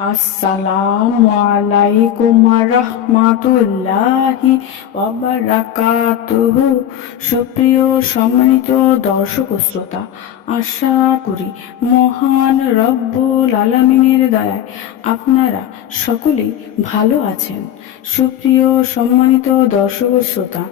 আসসালামু আলাইকুম রহমাতুল্লাহি সুপ্রিয় সম্মানিত দর্শক শ্রোতা, আশা করি মহান রব্বুল আলামিনের দয়ায় আপনারা সকলেই ভালো আছেন। সুপ্রিয় সম্মানিত দর্শক শ্রোতা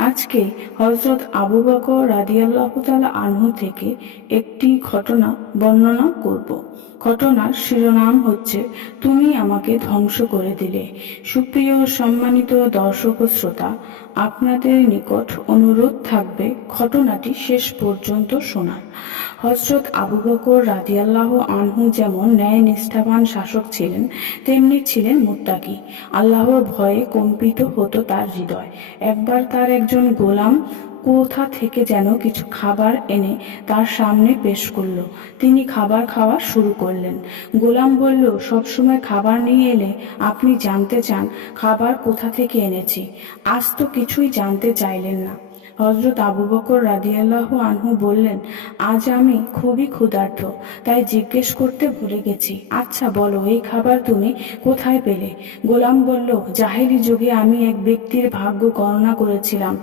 আজকে হজরত আবু বকর রাদিয়াল্লাহু আনহু থেকে একটি ঘটনা বর্ণনা করব। ঘটনার শিরোনাম হচ্ছে, তুমি আমাকে ধ্বংস করে দিলে। সুপ্রিয় সম্মানিত দর্শক ও শ্রোতা, আপনাদের নিকট অনুরোধ থাকবে ঘটনাটি শেষ পর্যন্ত শোনার। হজরত আবু বকর রাদিয়াল্লাহু আনহু যেমন ন্যায় নিষ্ঠাবান শাসক ছিলেন, তেমনি ছিলেন মুত্তাকি। আল্লাহর ভয়ে কম্পিত হতো তার হৃদয়। একবার তার একজন গোলাম কোথা থেকে যেন কিছু খাবার এনে তার সামনে পেশ করল। তিনি খাবার খাওয়া শুরু করলেন। গোলাম বলল সবসময় খাবার নিয়ে এলে আপনি জানতে চান খাবার কোথা থেকে এনেছি। আজ তো কিছুই জানতে চাইলেন না। হজরত আবু বকর রাদিয়াল্লাহু আনহু বললেন, আজ আমি খুবই ক্ষুধার্থ তাই জিজ্ঞেস করতে ভুলে গেছি। আচ্ছা বলো, এই খাবার তুমি কোথায় পেলে? গোলাম বলল জাহেরি যুগে আমি এক ব্যক্তির ভাগ্য গণনা করেছিলাম।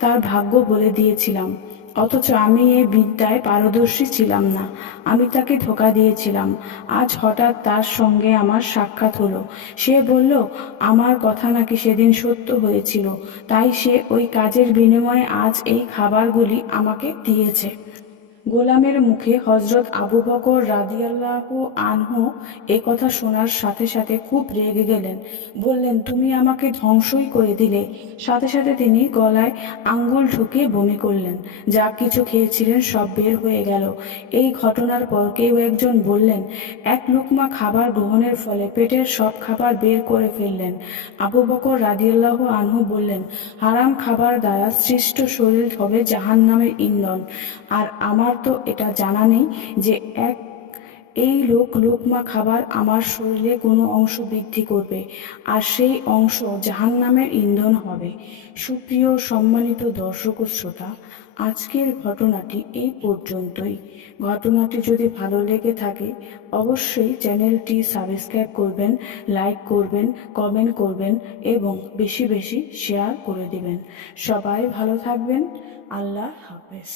তার ভাগ্য বলে দিয়েছিলাম। অথচ আমি এই বিদ্যায় পারদর্শী ছিলাম না। আমি তাকে ধোকা দিয়েছিলাম। আজ হঠাৎ তার সঙ্গে আমার সাক্ষাৎ হলো। সে বলল, আমার কথা নাকি সেদিন সত্য হয়েছিল। তাই সে ওই কাজের বিনিময়ে আজ এই খাবারগুলি আমাকে দিয়েছে। গোলামের মুখে হজরত আবু বকর রাদিয়াল্লাহু আনহু এ কথা শোনার সাথে সাথে খুব রেগে গেলেন। বললেন, তুমি আমাকে ধ্বংসই করে দিলে। সাথে সাথে তিনি গলায় আঙ্গুল ঢুকিয়ে বমি করলেন। যা কিছু খেয়েছিলেন, সব বের হয়ে গেল। এই ঘটনার পর কেউ একজন বললেন, এক লুকমা খাবার গ্রহণের ফলে পেটের সব খাবার বের করে ফেললেন। আবু বকর রাদিয়াল্লাহু আনহু বললেন, হারাম খাবার দ্বারা সৃষ্ট শরীর হবে জাহান নামের ইন্ধন, আর আমার তো এটা জানা নেই যে এক, এই লোক লোকমা খাবার আমার শরীরে কোনো অংশ বৃদ্ধি করবে আর সেই অংশ জাহান্নামের ইন্ধন হবে। সুপ্রিয় সম্মানিত দর্শক শ্রোতা, আজকের ঘটনাটি এই পর্যন্তই। ঘটনাটি যদি ভালো লেগে থাকে, অবশ্যই চ্যানেলটি সাবস্ক্রাইব করবেন, লাইক করবেন, কমেন্ট করবেন এবং বেশি বেশি শেয়ার করে দিবেন। সবাই ভালো থাকবেন। আল্লাহ হাফেজ।